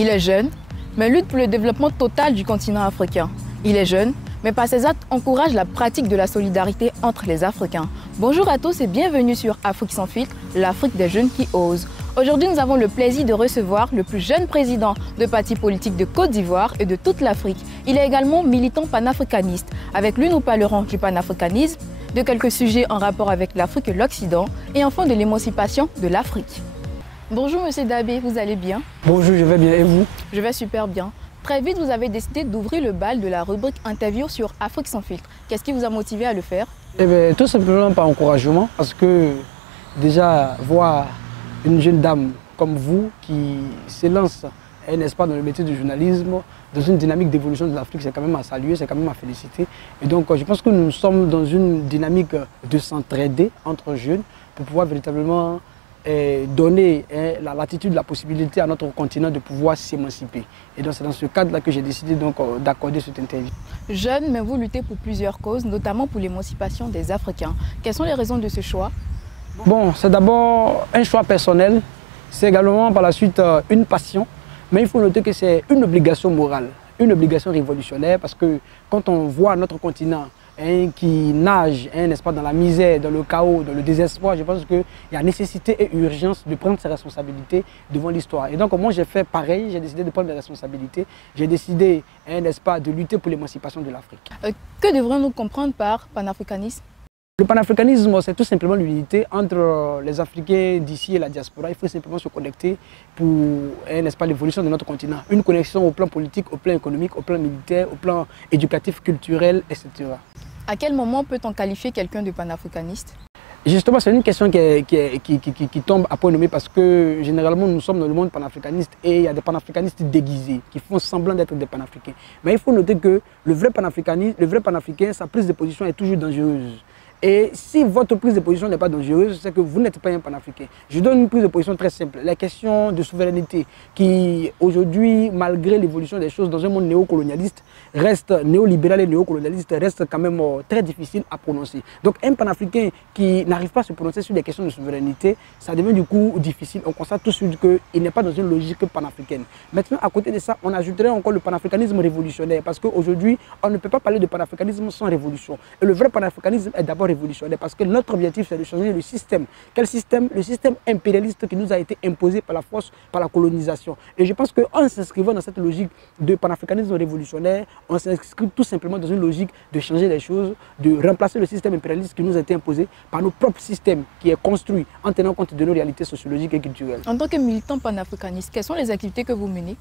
Il est jeune, mais lutte pour le développement total du continent africain. Il est jeune, mais par ses actes encourage la pratique de la solidarité entre les Africains. Bonjour à tous et bienvenue sur Afrique sans filtre, l'Afrique des jeunes qui osent. Aujourd'hui, nous avons le plaisir de recevoir le plus jeune président de parti politique de Côte d'Ivoire et de toute l'Afrique. Il est également militant panafricaniste. Avec lui, nous parlerons du panafricanisme, de quelques sujets en rapport avec l'Afrique et l'Occident, et enfin de l'émancipation de l'Afrique. Bonjour Monsieur Dabé, vous allez bien? Bonjour, je vais bien, et vous? Je vais super bien. Très vite, vous avez décidé d'ouvrir le bal de la rubrique interview sur Afrique sans filtre. Qu'est-ce qui vous a motivé à le faire? Eh bien, tout simplement par encouragement, parce que déjà, voir une jeune dame comme vous qui s'élance, n'est-ce pas, dans le métier du journalisme, dans une dynamique d'évolution de l'Afrique, c'est quand même à saluer, c'est quand même à féliciter. Et donc, je pense que nous sommes dans une dynamique de s'entraider entre jeunes pour pouvoir véritablement donner la latitude, la possibilité à notre continent de pouvoir s'émanciper. Et donc c'est dans ce cadre-là que j'ai décidé d'accorder cette interview. Jeune, mais vous luttez pour plusieurs causes, notamment pour l'émancipation des Africains. Quelles sont les raisons de ce choix? Bon, c'est d'abord un choix personnel, c'est également par la suite une passion, mais il faut noter que c'est une obligation morale, une obligation révolutionnaire, parce que quand on voit notre continent qui nage, n'est-ce pas, dans la misère, dans le chaos, dans le désespoir, je pense qu'il y a nécessité et urgence de prendre ses responsabilités devant l'histoire. Et donc moi j'ai fait pareil, j'ai décidé de prendre mes responsabilités, j'ai décidé, n'est-ce pas, de lutter pour l'émancipation de l'Afrique. Que devrions-nous comprendre par panafricanisme? Le panafricanisme, c'est tout simplement l'unité entre les Africains d'ici et la diaspora. Il faut simplement se connecter pour, n'est-ce pas, l'évolution de notre continent. Une connexion au plan politique, au plan économique, au plan militaire, au plan éducatif, culturel, etc. À quel moment peut-on qualifier quelqu'un de panafricaniste? Justement, c'est une question qui tombe à point nommé parce que généralement nous sommes dans le monde panafricaniste et il y a des panafricanistes déguisés qui font semblant d'être des panafricains. Mais il faut noter que le vrai panafricain, sa prise de position est toujours dangereuse. Et si votre prise de position n'est pas dangereuse, c'est que vous n'êtes pas un panafricain. Je donne une prise de position très simple. La question de souveraineté qui, aujourd'hui, malgré l'évolution des choses dans un monde néocolonialiste, reste néolibéral et néocolonialiste, reste quand même très difficile à prononcer. Donc un panafricain qui n'arrive pas à se prononcer sur des questions de souveraineté, ça devient du coup difficile. On constate tout de suite qu'il n'est pas dans une logique panafricaine. Maintenant, à côté de ça, on ajouterait encore le panafricanisme révolutionnaire parce qu'aujourd'hui, on ne peut pas parler de panafricanisme sans révolution. Et le vrai panafricanisme est d'abord révolutionnaire parce que notre objectif c'est de changer le système. Quel système? Le système impérialiste qui nous a été imposé par la force, par la colonisation. Et je pense qu'en s'inscrivant dans cette logique de panafricanisme révolutionnaire, on s'inscrit tout simplement dans une logique de changer les choses, de remplacer le système impérialiste qui nous a été imposé par nos propres systèmes qui est construit en tenant compte de nos réalités sociologiques et culturelles. En tant que militant panafricaniste, quelles sont les activités que vous menez?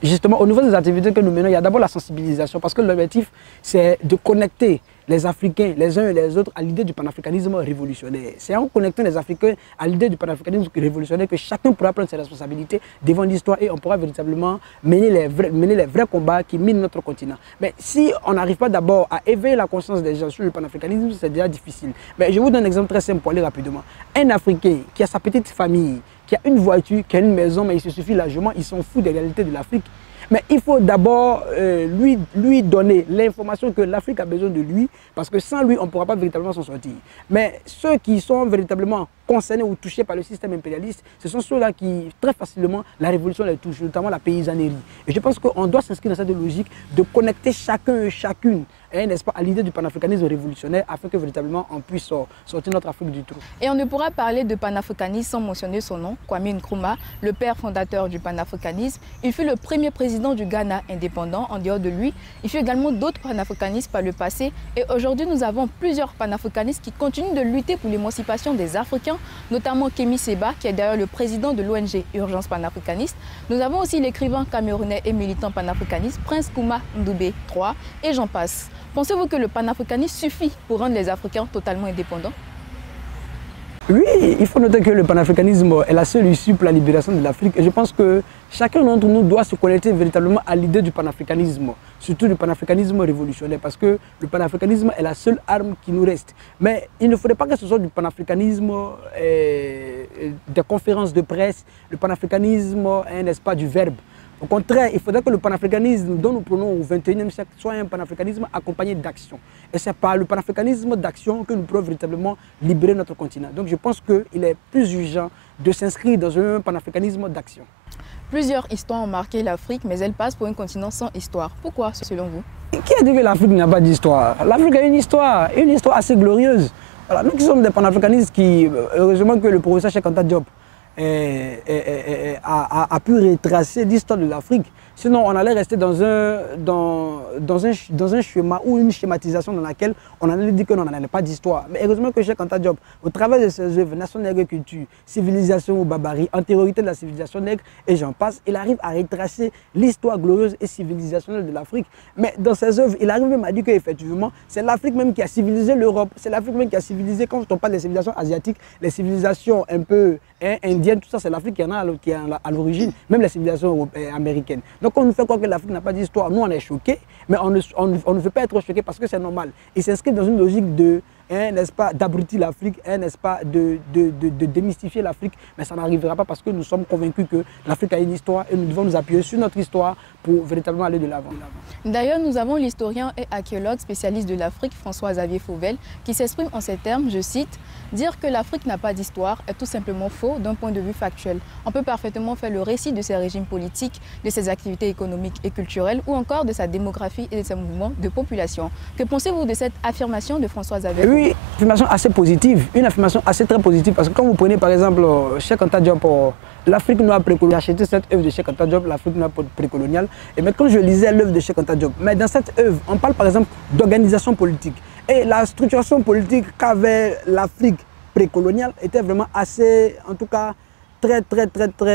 Justement, au niveau des activités que nous menons, il y a d'abord la sensibilisation parce que l'objectif, c'est de connecter les Africains, les uns et les autres, à l'idée du panafricanisme révolutionnaire. C'est en connectant les Africains à l'idée du panafricanisme révolutionnaire que chacun pourra prendre ses responsabilités devant l'histoire et on pourra véritablement mener les vrais combats qui minent notre continent. Mais si on n'arrive pas d'abord à éveiller la conscience des gens sur le panafricanisme, c'est déjà difficile. Mais je vous donne un exemple très simple pour aller rapidement. Un Africain qui a sa petite famille, qui a une voiture, qui a une maison, mais il se suffit largement, il s'en fout des réalités de l'Afrique. Mais il faut d'abord lui donner l'information que l'Afrique a besoin de lui, parce que sans lui, on ne pourra pas véritablement s'en sortir. Mais ceux qui sont véritablement concernés ou touchés par le système impérialiste, ce sont ceux-là qui, très facilement, la révolution les touche, notamment la paysannerie. Et je pense qu'on doit s'inscrire dans cette logique de connecter chacun et chacune, n'est-ce pas, à l'idée du panafricanisme révolutionnaire afin que véritablement on puisse sortir notre Afrique du trou. Et on ne pourra parler de panafricanisme sans mentionner son nom, Kwame Nkrumah, le père fondateur du panafricanisme. Il fut le premier président du Ghana indépendant. En dehors de lui, il fut également d'autres panafricanistes par le passé. Et aujourd'hui, nous avons plusieurs panafricanistes qui continuent de lutter pour l'émancipation des Africains, notamment Kémy Séba, qui est d'ailleurs le président de l'ONG Urgence panafricaniste. Nous avons aussi l'écrivain camerounais et militant panafricaniste Prince Kouma Ndoubé III, et j'en passe. Pensez-vous que le panafricanisme suffit pour rendre les Africains totalement indépendants? Oui, il faut noter que le panafricanisme est la seule issue pour la libération de l'Afrique. Et je pense que chacun d'entre nous doit se connecter véritablement à l'idée du panafricanisme, surtout du panafricanisme révolutionnaire, parce que le panafricanisme est la seule arme qui nous reste. Mais il ne faudrait pas que ce soit du panafricanisme des conférences de presse, le panafricanisme, n'est-ce pas, du verbe. Au contraire, il faudrait que le panafricanisme dont nous prenons au XXIe siècle soit un panafricanisme accompagné d'action. Et c'est par le panafricanisme d'action que nous pouvons véritablement libérer notre continent. Donc je pense qu'il est plus urgent de s'inscrire dans un panafricanisme d'action. Plusieurs histoires ont marqué l'Afrique, mais elle passe pour un continent sans histoire. Pourquoi, selon vous? Qui a dit que l'Afrique n'a pas d'histoire? L'Afrique a une histoire assez glorieuse. Voilà, nous qui sommes des panafricanistes qui, heureusement que le professeur Cheikh Anta Diop a pu retracer l'histoire de l'Afrique. Sinon, on allait rester dans un schéma ou une schématisation dans laquelle on allait dire que non, on n'avait pas d'histoire. Mais heureusement que Cheikh Anta Diop, au travers de ses œuvres, Nation nègre culture, civilisation ou barbarie, antériorité de la civilisation nègre et j'en passe, il arrive à retracer l'histoire glorieuse et civilisationnelle de l'Afrique. Mais dans ses œuvres, il arrive même à dire qu'effectivement, c'est l'Afrique même qui a civilisé l'Europe, c'est l'Afrique même qui a civilisé, quand on parle des civilisations asiatiques, les civilisations un peu indiennes, tout ça, c'est l'Afrique qui en a à l'origine, même les civilisations américaines. Donc on nous fait croire que l'Afrique n'a pas d'histoire. Nous, on est choqués, mais on ne veut pas être choqués parce que c'est normal. Il s'inscrit dans une logique de, n'est-ce pas, d'abrutir l'Afrique, n'est-ce pas, de démystifier l'Afrique, mais ça n'arrivera pas parce que nous sommes convaincus que l'Afrique a une histoire et nous devons nous appuyer sur notre histoire pour véritablement aller de l'avant. D'ailleurs, nous avons l'historien et archéologue spécialiste de l'Afrique, François-Xavier Fauvel, qui s'exprime en ces termes, je cite, « Dire que l'Afrique n'a pas d'histoire est tout simplement faux d'un point de vue factuel. On peut parfaitement faire le récit de ses régimes politiques, de ses activités économiques et culturelles ou encore de sa démographie et de ses mouvements de population. » Que pensez-vous de cette affirmation de François-Xavier Fauvel? Oui, une affirmation assez positive, une affirmation assez très positive parce que quand vous prenez par exemple Cheikh Anta Diop, l'Afrique noire précoloniale, j'ai acheté cette œuvre de Cheikh Anta Diop, l'Afrique noire précoloniale, et mais quand je lisais l'œuvre de Cheikh Anta Diop, mais dans cette œuvre, on parle par exemple d'organisation politique. Et la structuration politique qu'avait l'Afrique précoloniale était vraiment assez, en tout cas,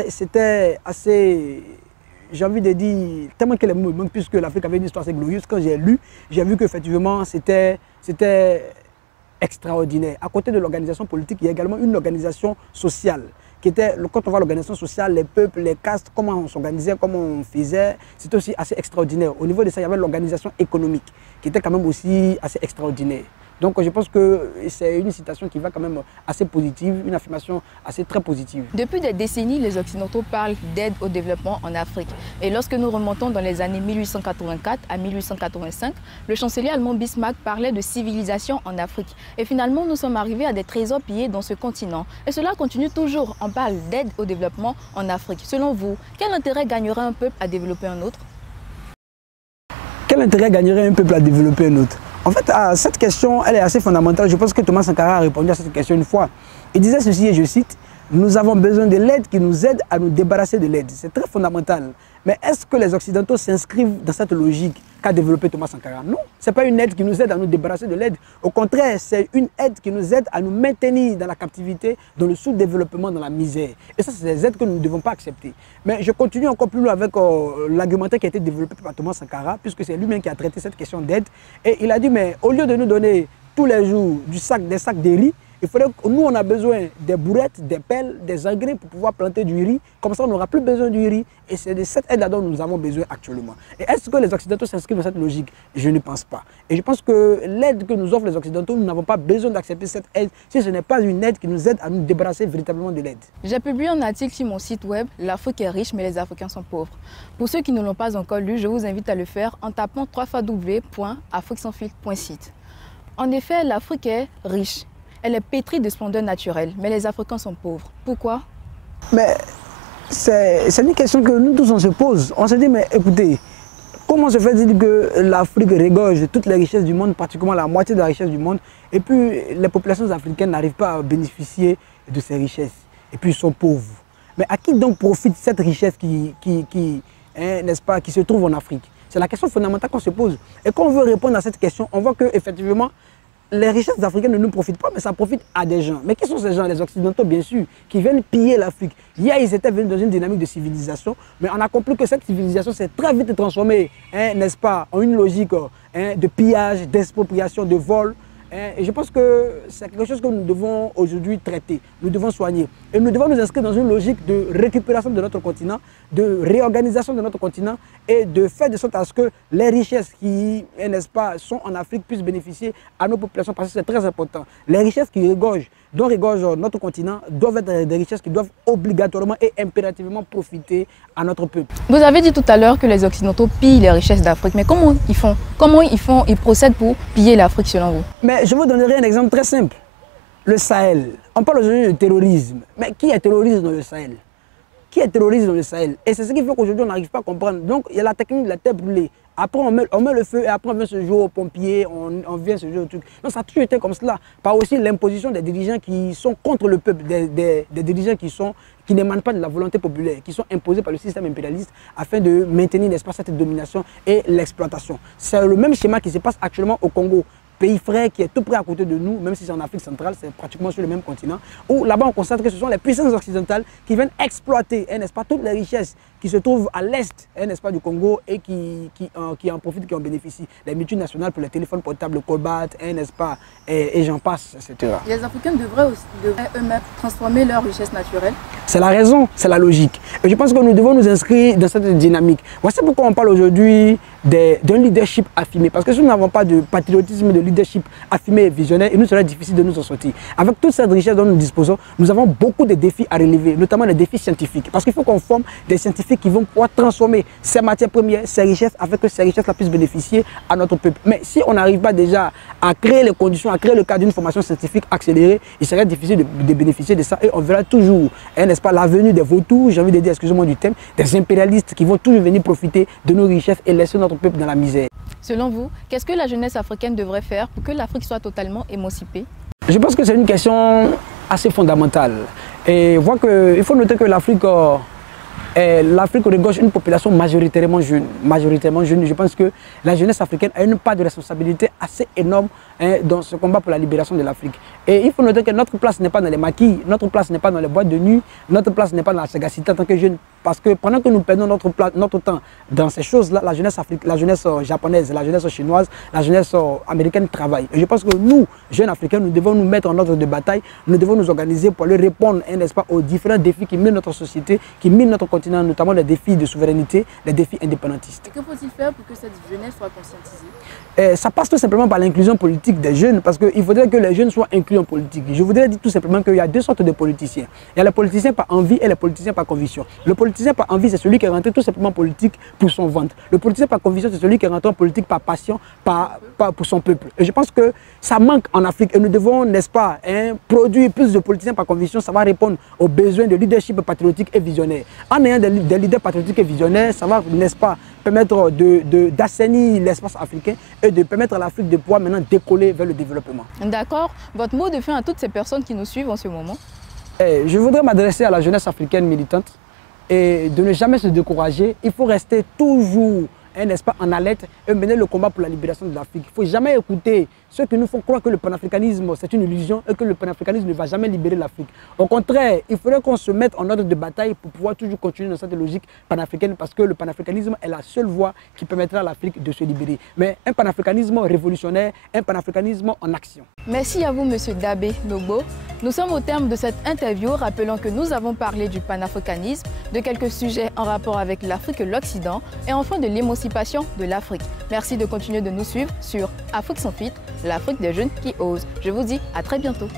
c'était assez, j'ai envie de dire, tellement que les mots me manquent, puisque l'Afrique avait une histoire assez glorieuse. Quand j'ai lu, j'ai vu qu'effectivement, c'était extraordinaire. À côté de l'organisation politique, il y a également une organisation sociale. Qui était, quand on voit l'organisation sociale, les peuples, les castes, comment on s'organisait, comment on faisait, c'était aussi assez extraordinaire. Au niveau de ça, il y avait l'organisation économique, qui était quand même aussi assez extraordinaire. Donc je pense que c'est une citation qui va quand même assez positive, une affirmation assez très positive. Depuis des décennies, les Occidentaux parlent d'aide au développement en Afrique. Et lorsque nous remontons dans les années 1884 à 1885, le chancelier allemand Bismarck parlait de civilisation en Afrique. Et finalement, nous sommes arrivés à des trésors pillés dans ce continent. Et cela continue toujours. On parle d'aide au développement en Afrique. Selon vous, quel intérêt gagnerait un peuple à développer un autre? Quel intérêt gagnerait un peuple à développer un autre? En fait, cette question, elle est assez fondamentale. Je pense que Thomas Sankara a répondu à cette question une fois. Il disait ceci, et je cite, « Nous avons besoin de l'aide qui nous aide à nous débarrasser de l'aide. » C'est très fondamental. Mais est-ce que les Occidentaux s'inscrivent dans cette logique qu'a développé Thomas Sankara? Non, ce n'est pas une aide qui nous aide à nous débarrasser de l'aide. Au contraire, c'est une aide qui nous aide à nous maintenir dans la captivité, dans le sous-développement, dans la misère. Et ça, c'est des aides que nous ne devons pas accepter. Mais je continue encore plus loin avec l'argumentaire qui a été développé par Thomas Sankara, puisque c'est lui-même qui a traité cette question d'aide. Et il a dit, mais au lieu de nous donner tous les jours des sacs de riz, il faudrait que nous, on a besoin des bourrettes, des pelles, des engrais pour pouvoir planter du riz. Comme ça, on n'aura plus besoin du riz. Et c'est de cette aide-là dont nous avons besoin actuellement. Et est-ce que les Occidentaux s'inscrivent dans cette logique? Je ne pense pas. Et je pense que l'aide que nous offrent les Occidentaux, nous n'avons pas besoin d'accepter cette aide si ce n'est pas une aide qui nous aide à nous débarrasser véritablement de l'aide. J'ai publié un article sur mon site web « L'Afrique est riche, mais les Africains sont pauvres ». Pour ceux qui ne l'ont pas encore lu, je vous invite à le faire en tapant www.afriquesansfiltre.site. En effet, l'Afrique est riche. Elle est pétrie de splendeur naturelle, mais les Africains sont pauvres. Pourquoi? Mais c'est une question que nous tous on se pose. On se dit, mais écoutez, comment se fait-il que l'Afrique regorge toutes les richesses du monde, particulièrement la moitié de la richesse du monde, et puis les populations africaines n'arrivent pas à bénéficier de ces richesses, et puis ils sont pauvres. Mais à qui donc profite cette richesse n'est-ce pas, qui se trouve en Afrique? C'est la question fondamentale qu'on se pose. Et quand on veut répondre à cette question, on voit qu'effectivement, les richesses africaines ne nous profitent pas, mais ça profite à des gens. Mais qui sont ces gens? Les Occidentaux, bien sûr, qui viennent piller l'Afrique. Hier, ils étaient venus dans une dynamique de civilisation, mais on a compris que cette civilisation s'est très vite transformée, n'est-ce pas, en une logique de pillage, d'expropriation, de vol. Et je pense que c'est quelque chose que nous devons aujourd'hui traiter, nous devons soigner. Et nous devons nous inscrire dans une logique de récupération de notre continent, de réorganisation de notre continent et de faire de sorte à ce que les richesses qui, n'est-ce pas, sont en Afrique puissent bénéficier à nos populations parce que c'est très important. Les richesses dont regorge notre continent doivent être des richesses qui doivent obligatoirement et impérativement profiter à notre peuple. Vous avez dit tout à l'heure que les Occidentaux pillent les richesses d'Afrique, mais comment ils font? Ils procèdent pour piller l'Afrique selon vous? Mais je vous donnerai un exemple très simple. Le Sahel. On parle aujourd'hui de terrorisme. Mais qui est terroriste dans le Sahel? qui est terroriste dans le Sahel. Et c'est ce qui fait qu'aujourd'hui, on n'arrive pas à comprendre. Donc, il y a la technique de la terre brûlée. Après, on met le feu et après, on vient se jouer aux pompiers, on vient se jouer au truc. Donc, ça a toujours été comme cela. Par aussi l'imposition des dirigeants qui sont contre le peuple, des dirigeants qui n'émanent pas de la volonté populaire, qui sont imposés par le système impérialiste afin de maintenir, n'est-ce pas, cette domination et l'exploitation. C'est le même schéma qui se passe actuellement au Congo. Pays frère qui est tout près à côté de nous, même si c'est en Afrique centrale, c'est pratiquement sur le même continent, où là-bas on constate que ce sont les puissances occidentales qui viennent exploiter, n'est-ce pas, toutes les richesses qui se trouvent à l'est, n'est-ce pas, du Congo et qui en profitent, qui en bénéficient. Les multinationales pour les téléphones portables, le Cobalt, n'est-ce pas, et j'en passe, etc. Les Africains devraient eux-mêmes transformer leurs richesses naturelles. C'est la raison, c'est la logique. Et je pense que nous devons nous inscrire dans cette dynamique. Voici pourquoi on parle aujourd'hui d'un leadership affirmé. Parce que si nous n'avons pas de patriotisme, de leadership affirmé et visionnaire, il nous serait difficile de nous en sortir. Avec toute cette richesse dont nous disposons, nous avons beaucoup de défis à relever, notamment les défis scientifiques. Parce qu'il faut qu'on forme des scientifiques qui vont pouvoir transformer ces matières premières, ces richesses, afin que ces richesses puissent bénéficier à notre peuple. Mais si on n'arrive pas déjà à créer les conditions, à créer le cadre d'une formation scientifique accélérée, il serait difficile de bénéficier de ça. Et on verra toujours, n'est-ce pas, la venue des vautours, j'ai envie de dire, excusez-moi du thème, des impérialistes qui vont toujours venir profiter de nos richesses et laisser notre peuple dans la misère. Selon vous, qu'est-ce que la jeunesse africaine devrait faire pour que l'Afrique soit totalement émancipée? Je pense que c'est une question assez fondamentale. Et il faut noter que l'Afrique regorge une population majoritairement jeune. Je pense que la jeunesse africaine a une part de responsabilité assez énorme dans ce combat pour la libération de l'Afrique. Et il faut noter que notre place n'est pas dans les maquis, notre place n'est pas dans les boîtes de nuit, notre place n'est pas dans la sagacité en tant que jeune. Parce que pendant que nous perdons notre temps dans ces choses-là, la jeunesse japonaise, la jeunesse chinoise, la jeunesse américaine travaille. Et je pense que nous, jeunes Africains, nous devons nous mettre en ordre de bataille, nous devons nous organiser pour aller répondre, n'est-ce pas, aux différents défis qui minent notre société, qui minent notre continent, notamment les défis de souveraineté, les défis indépendantistes. Et que faut-il faire pour que cette jeunesse soit conscientisée? Ça passe tout simplement par l'inclusion politique des jeunes, parce qu'il faudrait que les jeunes soient inclus en politique. Je voudrais dire tout simplement qu'il y a deux sortes de politiciens. Il y a les politiciens par envie et les politiciens par conviction. Le politicien par envie, c'est celui qui est rentré tout simplement en politique pour son ventre. Le politicien par conviction, c'est celui qui est rentré en politique par passion, pour son peuple. Et je pense que ça manque en Afrique et nous devons, n'est-ce pas, produire plus de politiciens par conviction. Ça va répondre aux besoins de leadership patriotique et visionnaire. En ayant des leaders patriotiques et visionnaires, ça va, n'est-ce pas, permettre d'assainir l'espace africain et de permettre à l'Afrique de pouvoir maintenant décoller vers le développement. D'accord. Votre mot de fin à toutes ces personnes qui nous suivent en ce moment? Je voudrais m'adresser à la jeunesse africaine militante et de ne jamais se décourager. Il faut rester toujours, n'est-ce pas, en alerte et mener le combat pour la libération de l'Afrique. Il ne faut jamais écouter ceux qui nous font croire que le panafricanisme c'est une illusion et que le panafricanisme ne va jamais libérer l'Afrique. Au contraire, il faudrait qu'on se mette en ordre de bataille pour pouvoir toujours continuer dans cette logique panafricaine parce que le panafricanisme est la seule voie qui permettra à l'Afrique de se libérer. Mais un panafricanisme révolutionnaire, un panafricanisme en action. Merci à vous, Monsieur Dabé Nobo. Nous sommes au terme de cette interview, rappelant que nous avons parlé du panafricanisme, de quelques sujets en rapport avec l'Afrique et l'Occident, et enfin de l'émancipation de l'Afrique. Merci de continuer de nous suivre sur Afrique sans filtre, l'Afrique des jeunes qui osent. Je vous dis à très bientôt.